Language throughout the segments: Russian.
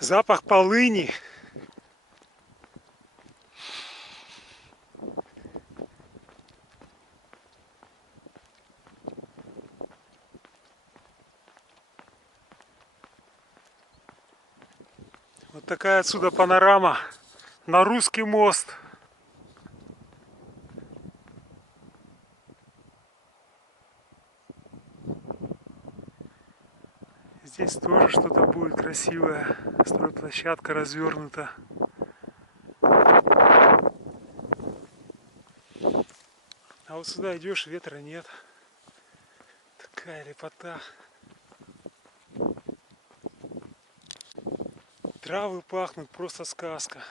Запах полыни. Вот такая отсюда панорама на Русский мост. Здесь тоже что-то будет красивое. Стройплощадка развернута. А вот сюда идешь, ветра нет. Такая лепота. Травы пахнут, просто сказка.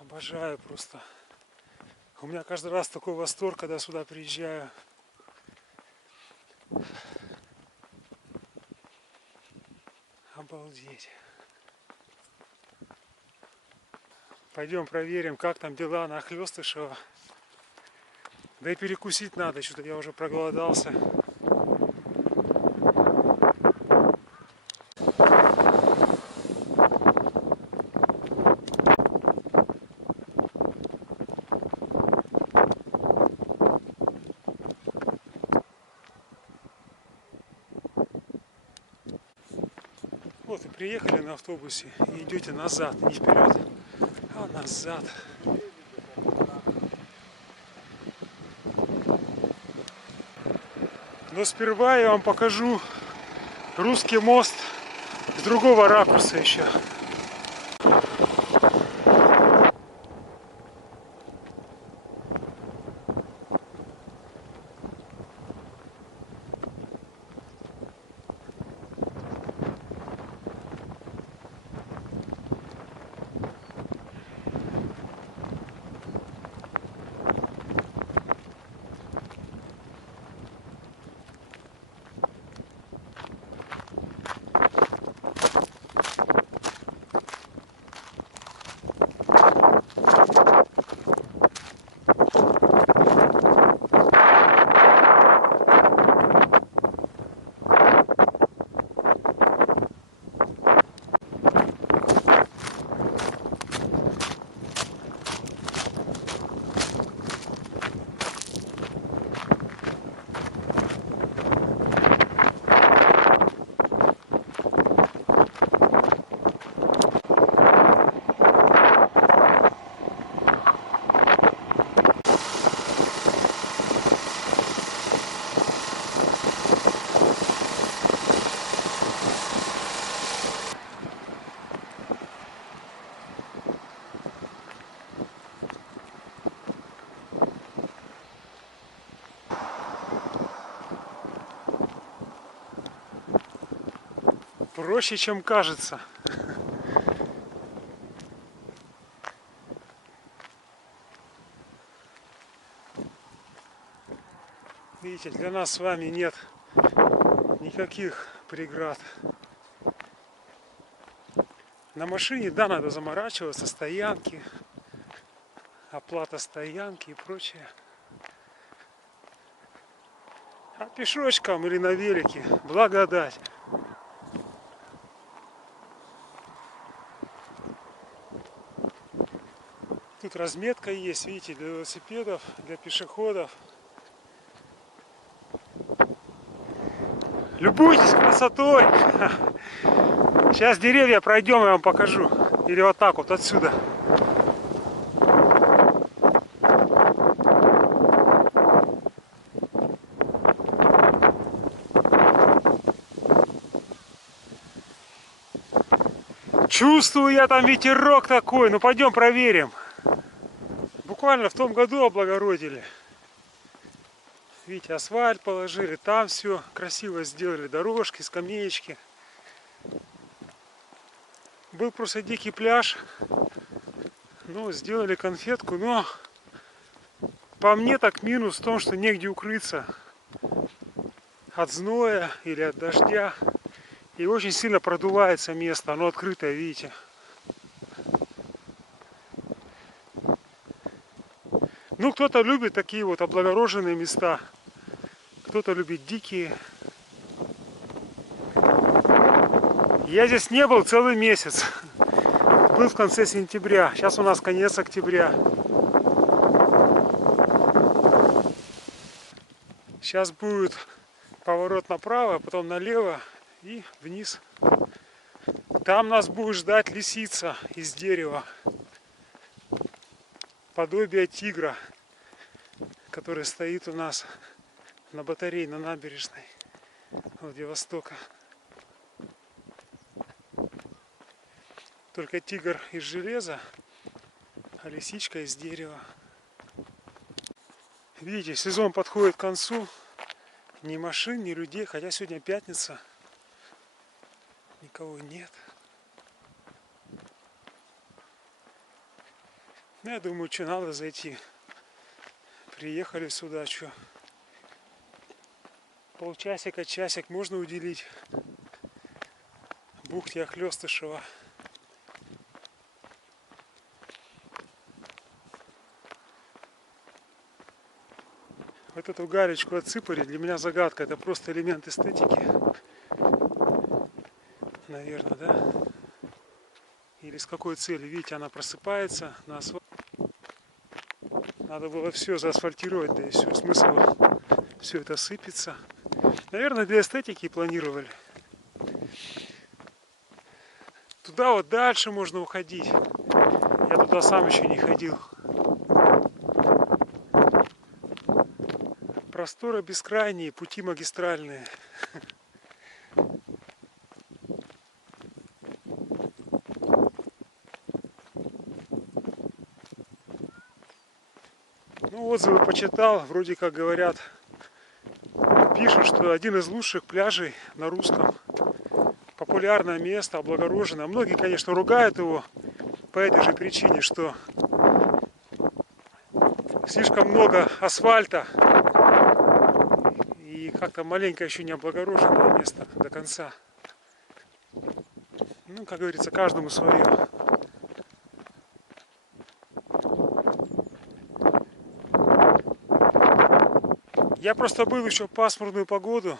Обожаю просто. У меня каждый раз такой восторг, когда сюда приезжаю. Обалдеть. Пойдем проверим, как там дела на Хлестышева. Да и перекусить надо, что-то я уже проголодался. Вот и приехали на автобусе и идете назад, не вперед, а назад. Но сперва я вам покажу Русский мост с другого ракурса еще. Проще, чем кажется. Видите, для нас с вами нет никаких преград. На машине, да, надо заморачиваться, стоянки, оплата стоянки и прочее. А пешочком или на велике благодать. Тут разметка есть, видите, для велосипедов, для пешеходов. Любуйтесь красотой! Сейчас деревья пройдем, я вам покажу. Или вот так вот отсюда. Чувствую я там ветерок такой. Ну пойдем проверим. Буквально в том году облагородили. Видите, асфальт положили. Там все красиво сделали. Дорожки, скамеечки. Был просто дикий пляж. Ну, сделали конфетку. Но по мне так минус в том, что негде укрыться от зноя или от дождя. И очень сильно продувается место. Оно открытое, видите. Ну, кто-то любит такие вот облагороженные места. Кто-то любит дикие. Я здесь не был целый месяц. Был в конце сентября. Сейчас у нас конец октября. Сейчас будет поворот направо, потом налево и вниз. Там нас будет ждать лисица из дерева. Подобие тигра, который стоит у нас на батарее, на набережной Владивостока. Только тигр из железа, а лисичка из дерева. Видите, сезон подходит к концу. Ни машин, ни людей, хотя сегодня пятница. Никого нет. Ну, я думаю, что надо зайти. Приехали сюда, что. Полчасика, часик можно уделить бухте Охлёстышева. Вот эту галечку отсыпали, для меня загадка, это просто элемент эстетики. Наверное, да? Или с какой целью? Видите, она просыпается на асфальт. Надо было все заасфальтировать, да и все. Смысл все это сыпется. Наверное, для эстетики планировали. Туда вот дальше можно уходить. Я туда сам еще не ходил. Просторы бескрайние, пути магистральные. Ну, отзывы почитал, вроде как говорят, пишут, что один из лучших пляжей на русском. Популярное место, облагороженное. Многие, конечно, ругают его по этой же причине, что слишком много асфальта и как-то маленько еще не облагороженное место до конца. Ну, как говорится, каждому свое. Я просто был еще в пасмурную погоду,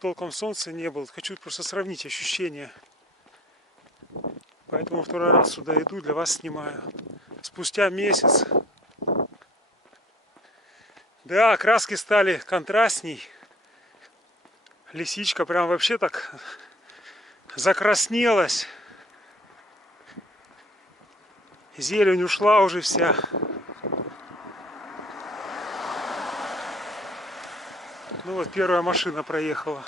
толком солнца не было. Хочу просто сравнить ощущения. Поэтому второй раз сюда иду, для вас снимаю. Спустя месяц. Да, краски стали контрастней. Лисичка прям вообще так закраснелась. Зелень ушла уже вся. Ну вот первая машина проехала.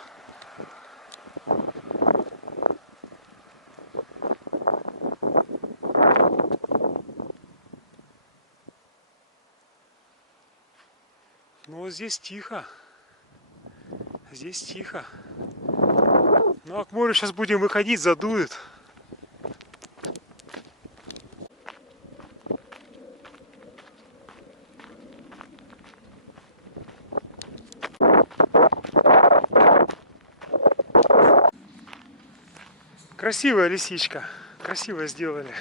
Ну вот здесь тихо. Здесь тихо. Ну а к морю сейчас будем выходить, задует. Красивая лисичка. Красиво сделали.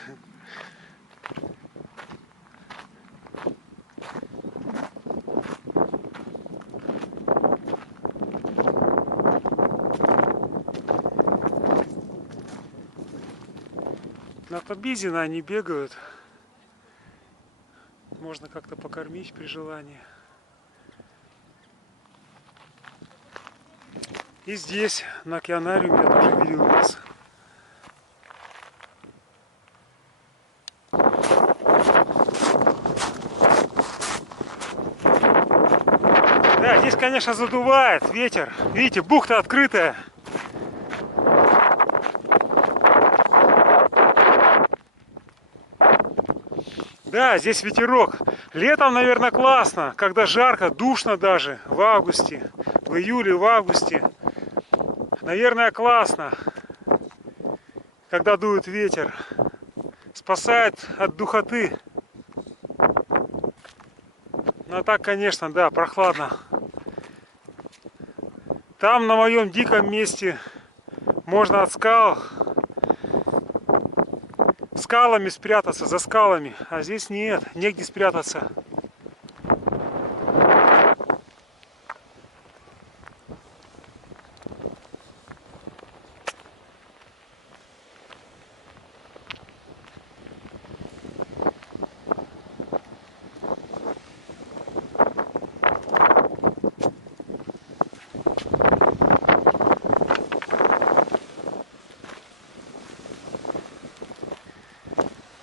На Победино они бегают. Можно как-то покормить при желании. И здесь, на океанариуме, я тоже видел лис. Да, здесь, конечно, задувает ветер. Видите, бухта открытая. Да, здесь ветерок. Летом, наверное, классно, когда жарко, душно даже, в августе, в июле, в августе. Наверное, классно, когда дует ветер. Спасает от духоты. Ну а так, конечно, да, прохладно. Там, на моем диком месте, можно от скал скалами спрятаться, за скалами. А здесь нет, негде спрятаться.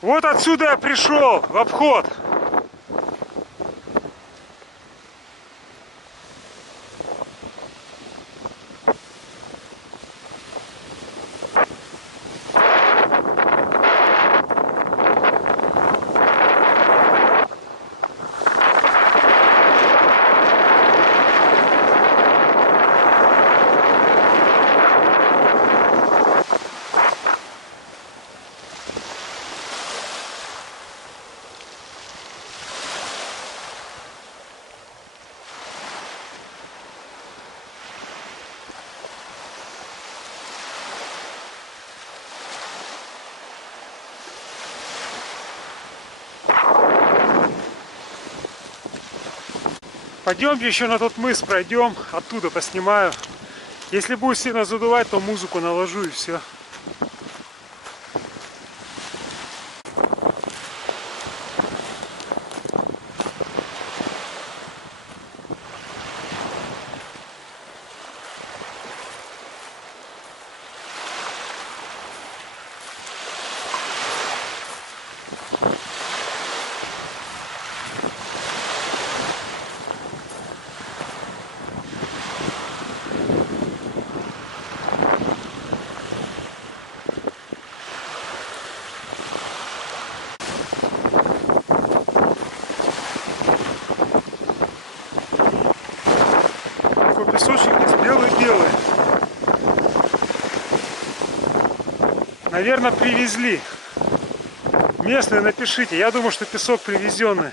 Вот отсюда я пришел в обход. Пойдемте еще на тот мыс пройдем, оттуда поснимаю. Если будет сильно задувать, то музыку наложу и все. Песочек здесь белый-белый. Наверное, привезли. Местные, напишите. Я думаю, что песок привезенный.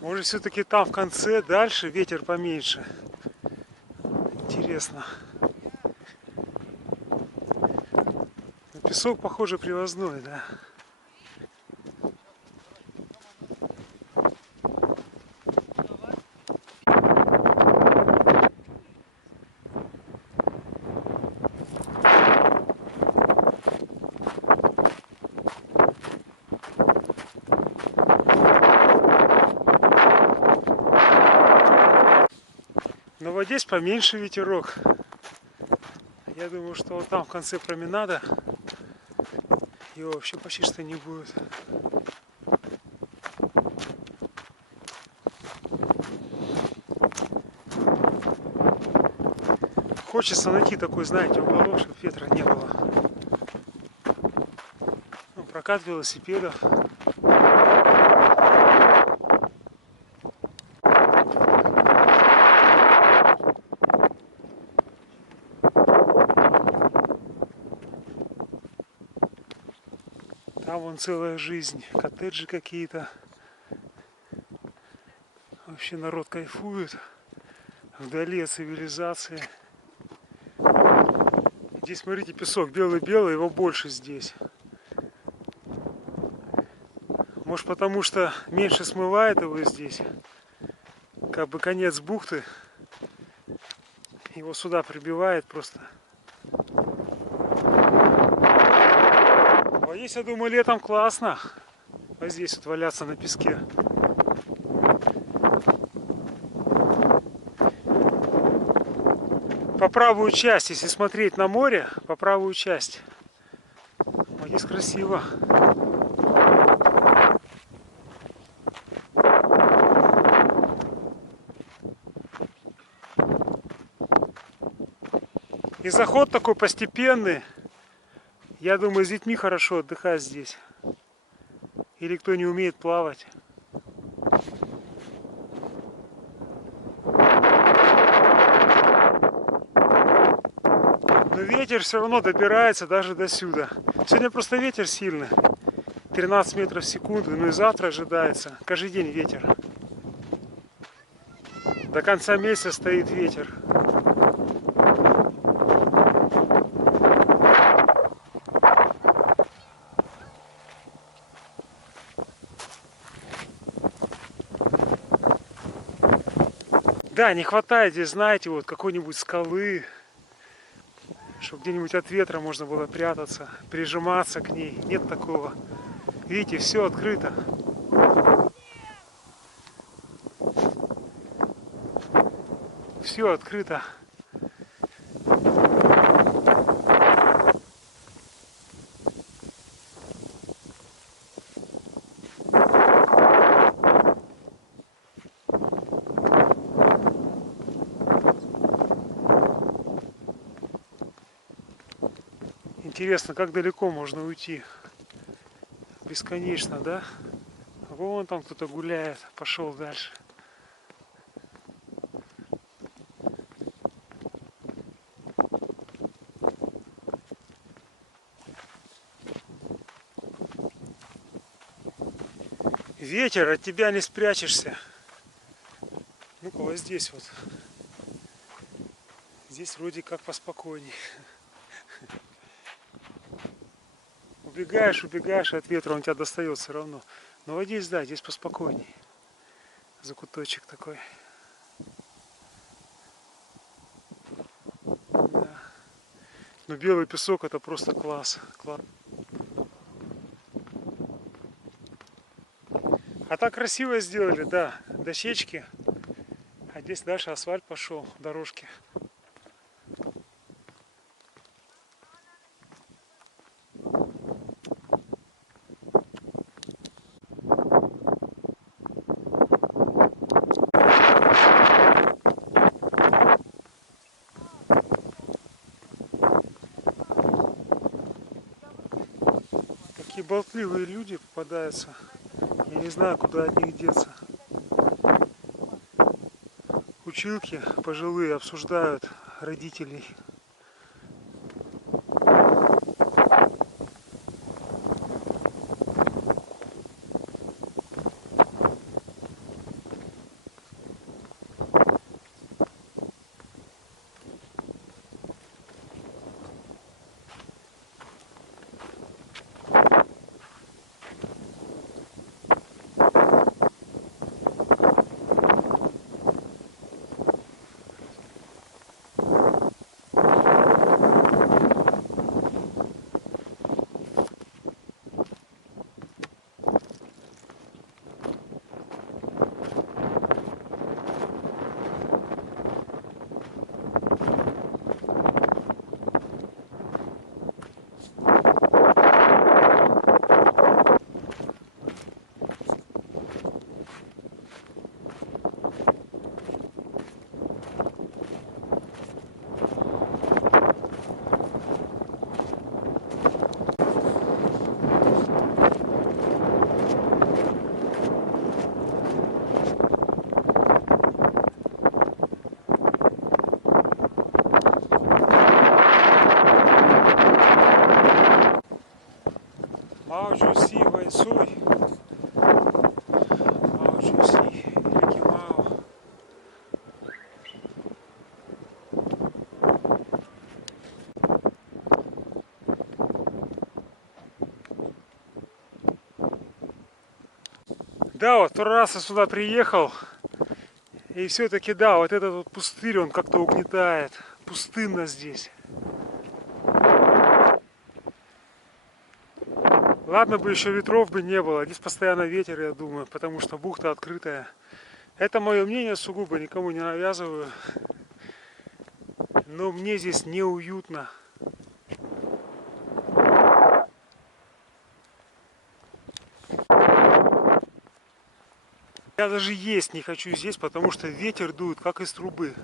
Может, все-таки там в конце, дальше ветер поменьше. Интересно. Но песок, похоже, привозной, да? Но вот здесь поменьше ветерок. Я думаю, что вот там в конце променада его вообще почти что не будет. Хочется найти такой, знаете, уголок, чтобы ветра не было. Ну, прокат велосипедов. Там вон целая жизнь, коттеджи какие-то. Вообще народ кайфует. Вдали от цивилизации. Здесь, смотрите, песок белый-белый, его больше здесь. Может, потому что меньше смывает его здесь. Как бы конец бухты. Его сюда прибивает просто. А здесь, я думаю, летом классно. А здесь вот валяться на песке. По правую часть, если смотреть на море, по правую часть. Вот здесь красиво. И заход такой постепенный. Я думаю, с детьми хорошо отдыхать здесь. Или кто не умеет плавать. Но ветер все равно добирается даже до сюда. Сегодня просто ветер сильный. 13 метров в секунду. Ну и завтра ожидается. Каждый день ветер. До конца месяца стоит ветер. Да, не хватает здесь, знаете, вот какой-нибудь скалы, чтобы где-нибудь от ветра можно было прятаться, прижиматься к ней. Нет такого. Видите, все открыто. Все открыто. Интересно, как далеко можно уйти? Бесконечно, да? Вон там кто-то гуляет, пошел дальше. Ветер, от тебя не спрячешься. Ну-ка, вот здесь вот. Здесь вроде как поспокойней. Убегаешь, убегаешь, от ветра он тебя достает все равно. Но вот здесь, да, здесь поспокойней. Закуточек такой. Да. Но белый песок — это просто класс. А так красиво сделали, да, дощечки. А здесь дальше асфальт пошел, дорожки. Такие болтливые люди попадаются. Я не знаю, куда от них деться. Училки пожилые обсуждают родителей. Да, вот второй раз я сюда приехал. И все-таки, да, вот этот вот пустырь, он как-то угнетает. Пустынно здесь. Ладно бы еще ветров бы не было. Здесь постоянно ветер, я думаю, потому что бухта открытая. Это мое мнение сугубо, никому не навязываю. Но мне здесь неуютно. Я даже есть не хочу здесь, потому что ветер дует, как из трубы.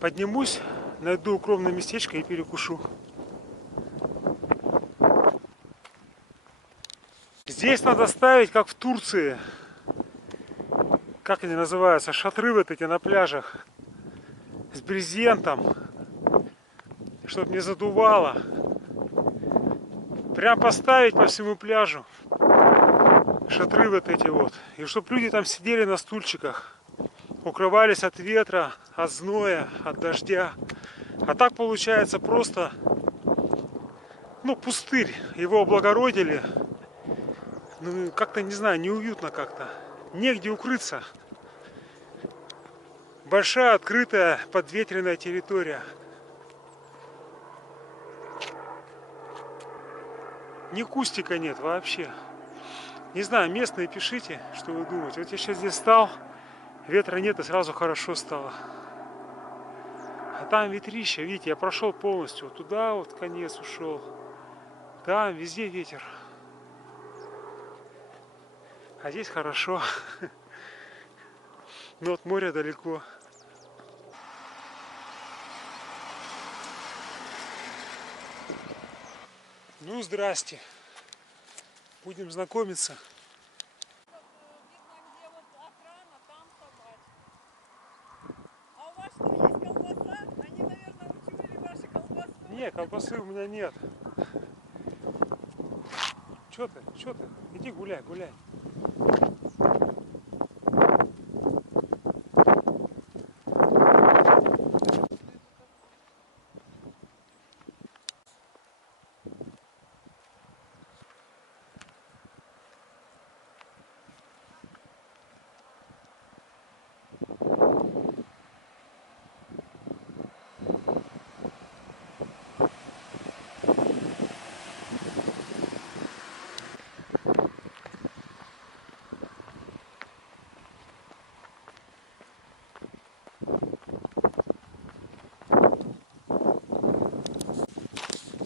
Поднимусь, найду укромное местечко и перекушу. Здесь надо ставить, как в Турции. Как они называются? Шатры вот эти на пляжах. С брезентом. Чтобы не задувало. Прям поставить по всему пляжу. Шатры вот эти вот. И чтобы люди там сидели на стульчиках. Укрывались от ветра, от зноя, от дождя. А так получается просто, ну, пустырь. Его облагородили. Ну, как-то, не знаю, неуютно как-то. Негде укрыться. Большая, открытая, подветренная территория. Ни кустика нет вообще. Не знаю, местные, пишите, что вы думаете. Вот я сейчас здесь стал, ветра нет, и сразу хорошо стало. А там ветрище, видите, я прошел полностью. Вот туда вот конец ушел. Там везде ветер. А здесь хорошо. Но от моря далеко. Ну, здрасте. Будем знакомиться. Не, колбасы у меня нет. Чё ты? Чё ты? Иди гуляй, гуляй.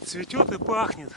Цветет и пахнет.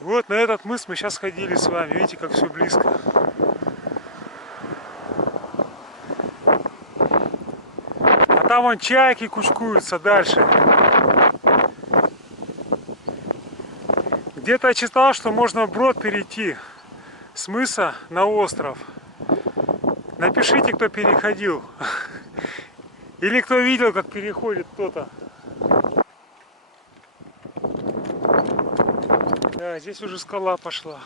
Вот на этот мыс мы сейчас ходили с вами. Видите, как все близко. А там вон чайки кучкуются дальше. Где-то я читал, что можно вброд перейти с мыса на остров. Напишите, кто переходил. Или кто видел, как переходит кто-то. Да, здесь уже скала пошла.